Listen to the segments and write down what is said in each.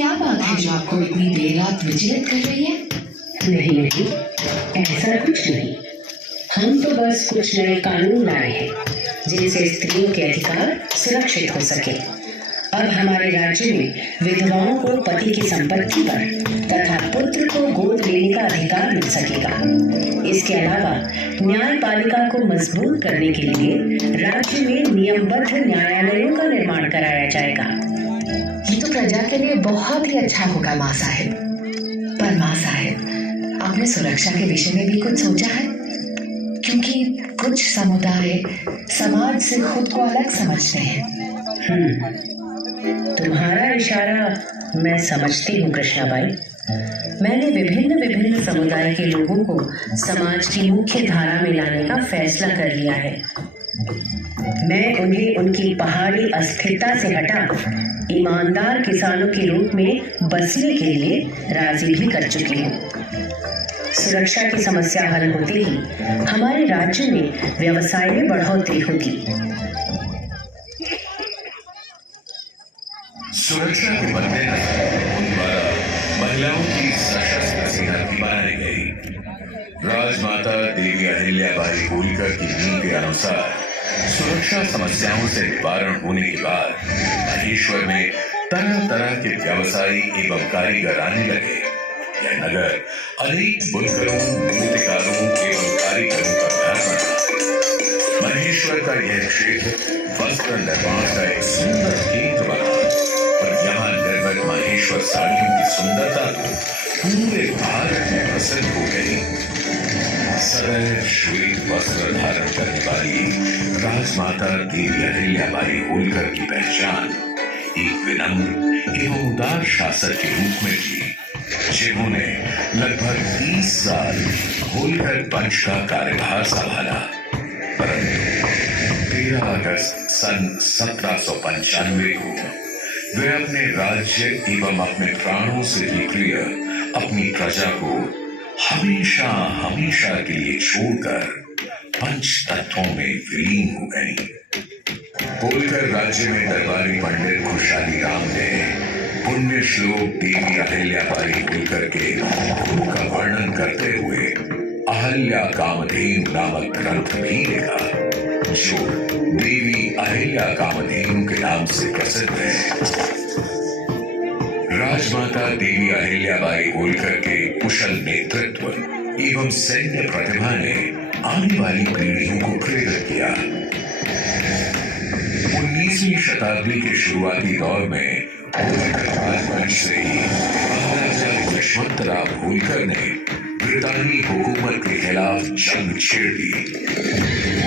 क्या बात है जो आपको इतनी देर रात विचलित कर रही है? नहीं नहीं, ऐसा कुछ नहीं। हम तो बस कुछ नए कानून लाए हैं जिनसे स्त्रियों के अधिकार सुरक्षित हो सके। अब हमारे राज्य में विधवाओं को पति की संपत्ति पर तथा पुत्र को गोद लेने का अधिकार मिल सकेगा। इसके अलावा न्यायपालिका को मजबूत करने के लिए राज्य में नियमबद्ध न्यायालयों का निर्माण कराया जाएगा। ये तो प्रजा के लिए बहुत ही अच्छा होगा माँ साहेब। पर माँ साहेब, आपने सुरक्षा के विषय में भी कुछ सोचा है? क्योंकि कुछ समुदाय समाज से खुद को अलग समझते हैं। तुम्हारा इशारा मैं समझती हूँ कृष्णाबाई। मैंने विभिन्न समुदाय के लोगों को समाज की मुख्य धारा में लाने का फैसला कर लिया है। मैं उन्हें उनकी पहाड़ी अस्थिरता से हटा ईमानदार किसानों के रूप में बसने के लिए राजी भी कर चुकी हूँ। सुरक्षा की समस्या हल होते ही हमारे राज्य में व्यवसाय में बढ़ोतरी होगी। सुरक्षा के मद्देनजर उन द्वारा महिलाओं की सशस्त्र सेना भी बनाई गई। राजमाता देवी अहिल्याबाई होलकर की नींव के अनुसार सुरक्षा समस्याओं से निवारण होने के बाद महेश्वर में तरह तरह के व्यवसायी एवं कारीगर आने लगे। यह नगर अनेक बुनकरों, मूर्तिकारों एवं कारीगरों का घर बना। महेश्वर का यह क्षेत्र वस्त्र निर्माण का एक सुंदर केंद्र बना और यहाँ निर्मित महेश्वर साड़ियों की सुंदरता पूरे भारत में प्रसिद्ध हो गई। सदैव श्वेत वस्त्र धारण करने वाली राजमाता देवी अहिल्याबाई होलकर की पहचान एक विनम्र एवं उदार शासक के रूप में थी, जिन्होंने लगभग 30 साल होलकर वंश का कार्यभार संभाला। परंतु 13 अगस्त सन 1795 को वे अपने राज्य एवं अपने प्राणों से भी प्रिय अपनी प्रजा को हमेशा हमेशा के लिए छोड़कर पंच तत्वों में विलीन हो गई। होलकर राज्य में दरबारी पंडित खुशहाली राम ने पुण्य श्लोक देवी अहिल्याबाई होलकर के गुरु का वर्णन करते हुए अहल्या कामधेनु नामक ग्रंथ भी लिखा, जो देवी अहिल्या कामधेनु के नाम से प्रसिद्ध है। राजमाता देवी अहिल्याबाई होलकर के कुशल नेतृत्व एवं सैन्य प्रतिभा ने आने वाली पीढ़ियों को प्रेरित किया। 19वीं शताब्दी के शुरुआती दौर में होलकर राजवंश से ही महाराजा यशवंतराव होलकर ने ब्रितानी हुकूमत के खिलाफ जंग छेड़ दी।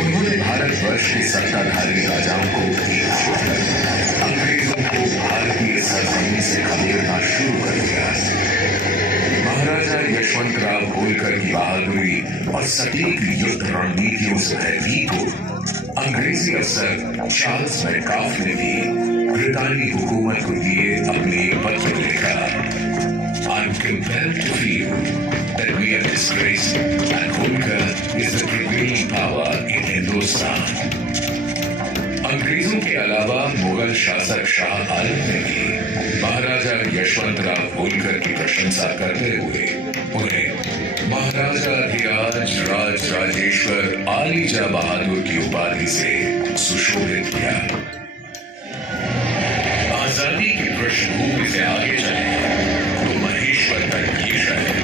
उन्होंने भारतवर्ष के सत्ताधारी राजाओं को एक छोड़कर अंग्रेजों को भारतीय सरजमीन से खदेड़ना शुरू कर दिया। महाराजा यशवंतराव होलकर की बहादुरी और सटीक युद्ध रणनीतियों से भयभीत हो अंग्रेजी अफसर चार्ल्स मेटकाफ ने भी ब्रितानी हुकूमत को दिए अपने पत्र लिखा, I'm compelled to feel that we are disgraced and Holkar is the prevailing power in Hindustan. अंग्रेजों के अलावा मुगल शासक शाह आलम ने भी महाराजा यशवंतराव होलकर की प्रशंसा करते हुए उन्हें महाराजा धिराज राज राजेश्वर आलीजा बहादुर की उपाधि से सुशोभित किया। आजादी की पृष्ठभूमि से आगे चले तो महेश्वर का ये शहर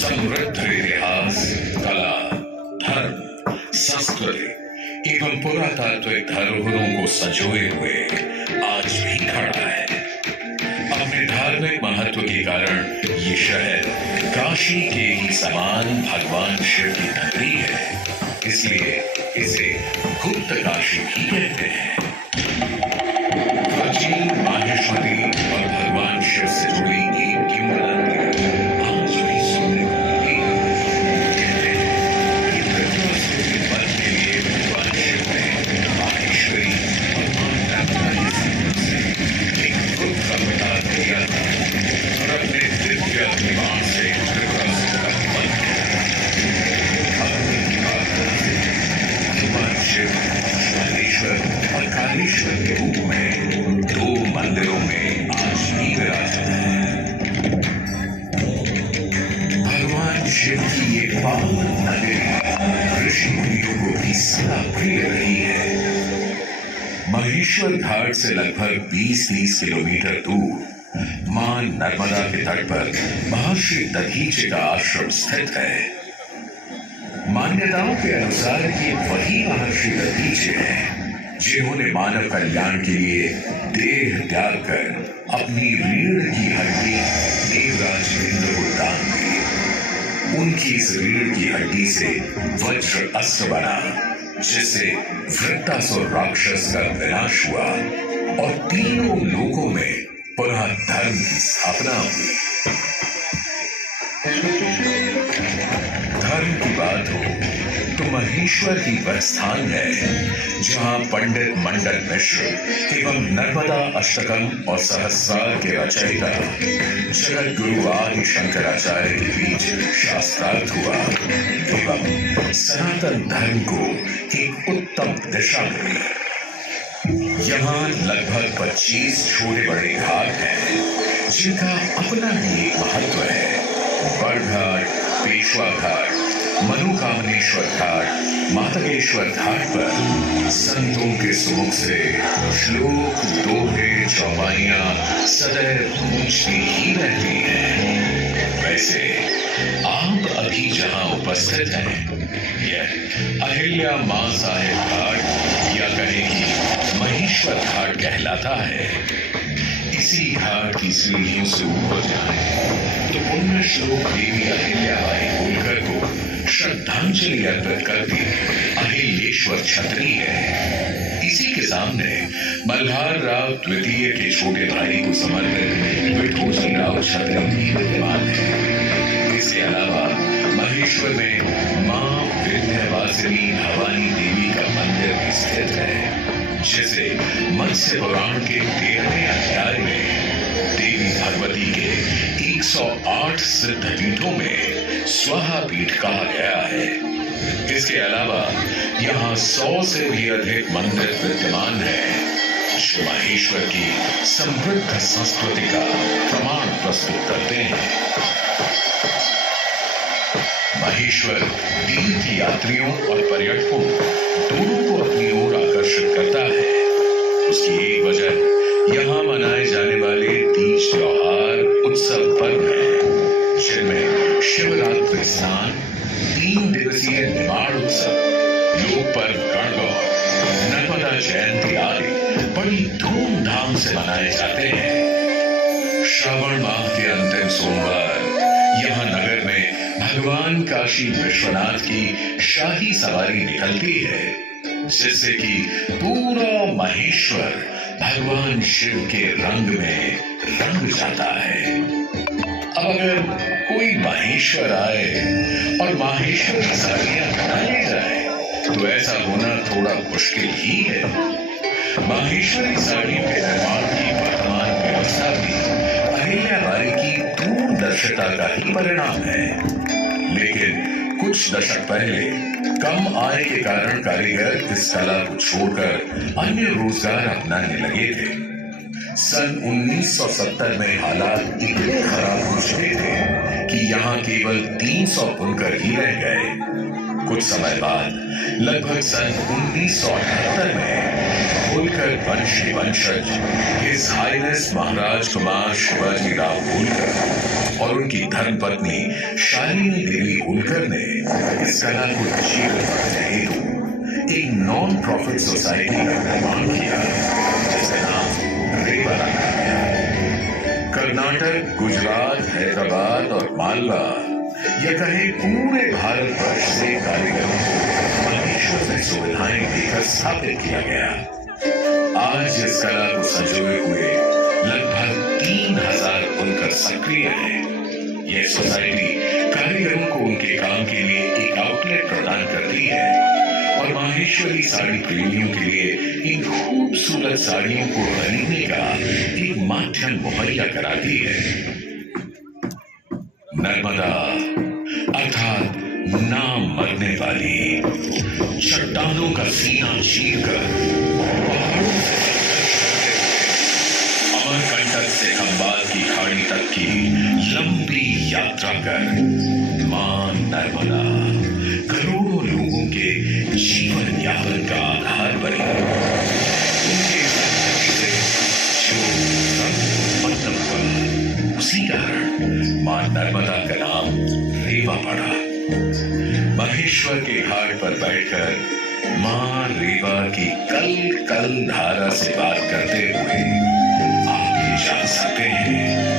समृद्ध इतिहास, कला, धर्म, संस्कृति एवं पुरातात्विक धरोहरों को संजोए हुए आज भी खड़ा है। अपने धार्मिक महत्व के कारण ये शहर काशी के ही समान भगवान शिव की नगरी है, इसलिए इसे गुप्त काशी भी कहते हैं। प्राचीन माहेश्वरी और भगवान शिव से जुड़ी एक किंवदंती आज भी सुनने को मिलती है। कहते हैं कि त्रिपुरासुर के वध के लिए भगवान शिव ने माहेश्वरी और मां नर्मदा के सामने से एक गुप्त का अवतार किया था और अपने दिव्य अभिमान से त्रिपुरासुर का वध किया। भगवान शिव, महेश्वर और लोकप्रिय रही है। महेश्वर घाट से लगभग 20-30 किलोमीटर दूर मां नर्मदा के तट पर महर्षि दधीचि का आश्रम स्थित है। मान्यताओं के अनुसार ये वही महर्षि दधीचि है जिन्होंने मानव कल्याण के लिए देह त्याग कर अपनी रीढ़ की हड्डी देवराज इंद्र को दान दी। उनकी इस रीढ़ की हड्डी से वज्र अस्त्र बना, जिससे वृत्तासुर राक्षस का विनाश हुआ और तीनों लोकों में पुनः धर्म की स्थापना हुई। धर्म की बात हो तो महेश्वर ही वह स्थान है जहां पंडित मंडन मिश्र एवं नर्मदा अष्टकम और सहस्रार के रचयिता जगत गुरु आदि शंकराचार्य के बीच शास्त्रार्थ हुआ एवं सनातन धर्म को एक उत्तम दिशा मिली। यहाँ लगभग 25 छोटे बड़े घाट हैं जिनका अपना ही एक महत्व है। बड़घाट, पेशवा घाट, मनोकामनेश्वर घाट, मातंगेश्वर घाट पर संतों के सुमुख से श्लोक, दोहे, चौपाइयां सदैव गूंजती ही रहती हैं। वैसे आप अभी जहां उपस्थित हैं, यह अहिल्या मां साहेब घाट या कहें कि महेश्वर घाट कहलाता है। इसी घाट की सीढ़ियों से ऊपर जाए तो पुण्य श्लोक देवी अहिल्याबाई होलकर को श्रद्धांजलि अर्पित करती अहिलेश्वर छतरी है। इसी के सामने मल्हार राव द्वितीय के छोटे भाई को समर्पित विठोजी राव छतरी भी विद्यमान है। इसके अलावा महेश्वर में मां विंध्यवासिनी भवानी देवी का मंदिर भी स्थित है, जिसे मत्स्य पुराण के 13वें अध्याय में देवी भगवती के 108 सिद्ध पीठों में स्वाहा पीठ कहा गया है। इसके अलावा यहाँ 100 से भी अधिक मंदिर विद्यमान है जो महेश्वर की समृद्ध संस्कृति का प्रमाण प्रस्तुत करते हैं। महेश्वर तीर्थ यात्रियों और पर्यटकों दोनों को अपनी ओर आकर्षित करता है। उसकी एक वजह यहाँ मनाए जाने वाले तीज त्योहार उत्सव पर्व है, जिनमें शिवरात्रि स्नान, 3 दिवसीय निमाड़ उत्सव, लोक पर्व गणगौर, नर्मदा जयंती आदि बड़ी धूमधाम से मनाए जाते हैं। श्रावण माह के अंतिम सोमवार यहाँ नगर में भगवान काशी विश्वनाथ की शाही सवारी निकलती है, जिससे कि पूरा महेश्वर भगवान शिव के रंग में रंग जाता है। अब अगर कोई महेश्वर आए और माहेश्वर की साड़ियां बना ले जाए तो ऐसा होना थोड़ा मुश्किल ही है। माहेश्वरी साड़ियों के निर्माण की वर्तमान व्यवस्था भी अहिल्याबाई की दूरदर्शिता का ही परिणाम है। लेकिन कुछ दशक पहले कम आय के कारण कारीगर इस कला को छोड़कर अन्य रोजगार अपनाने लगे थे। सन 1970 में हालात इतने खराब हो चुके थे कि यहाँ केवल 300 बुनकर ही रह गए। कुछ समय बाद लगभग सन 1978 में होलकर वंश के वंशज हिज हाइनेस महाराज कुमार शिवाजी राव होलकर और उनकी धर्मपत्नी शालिनी देवी होलकर ने इस कला को जीवित रखने हेतु एक नॉन प्रॉफिट सोसाइटी का निर्माण किया, जिसका नाम रेवा रखा गया। कर्नाटक, गुजरात, हैदराबाद और मालवा या कहें पूरे भारतवर्ष से कारीगरों को महेश्वर में सुविधाएं देकर स्थापित किया गया। आज इस कला को संजोए हुए लगभग 3000 बुनकर सक्रिय है। यह सोसाइटी कारीगरों को उनके काम के लिए एक आउटलेट प्रदान करती है और माहेश्वरी साड़ी प्रेमियों के लिए इन खूबसूरत साड़ियों को खरीदने का एक माध्यम मुहैया कराती है। नर्मदा अर्थात ना मरने वाली, चट्टानों का सीना चीरकर पहाड़ों से अमरकंटक से खंबात की खाड़ी तक की लंबी यात्रा कर मां नर्मदा करोड़ों लोगों के जीवन यापन का उनके संतति से जो उत्पन्न हुआ, उसी कारण मां नर्मदा का नाम रेवा पड़ा। महेश्वर के घाट पर बैठकर मां रेवा की कल कल धारा से बात करते हुए आप ये जान सकते हैं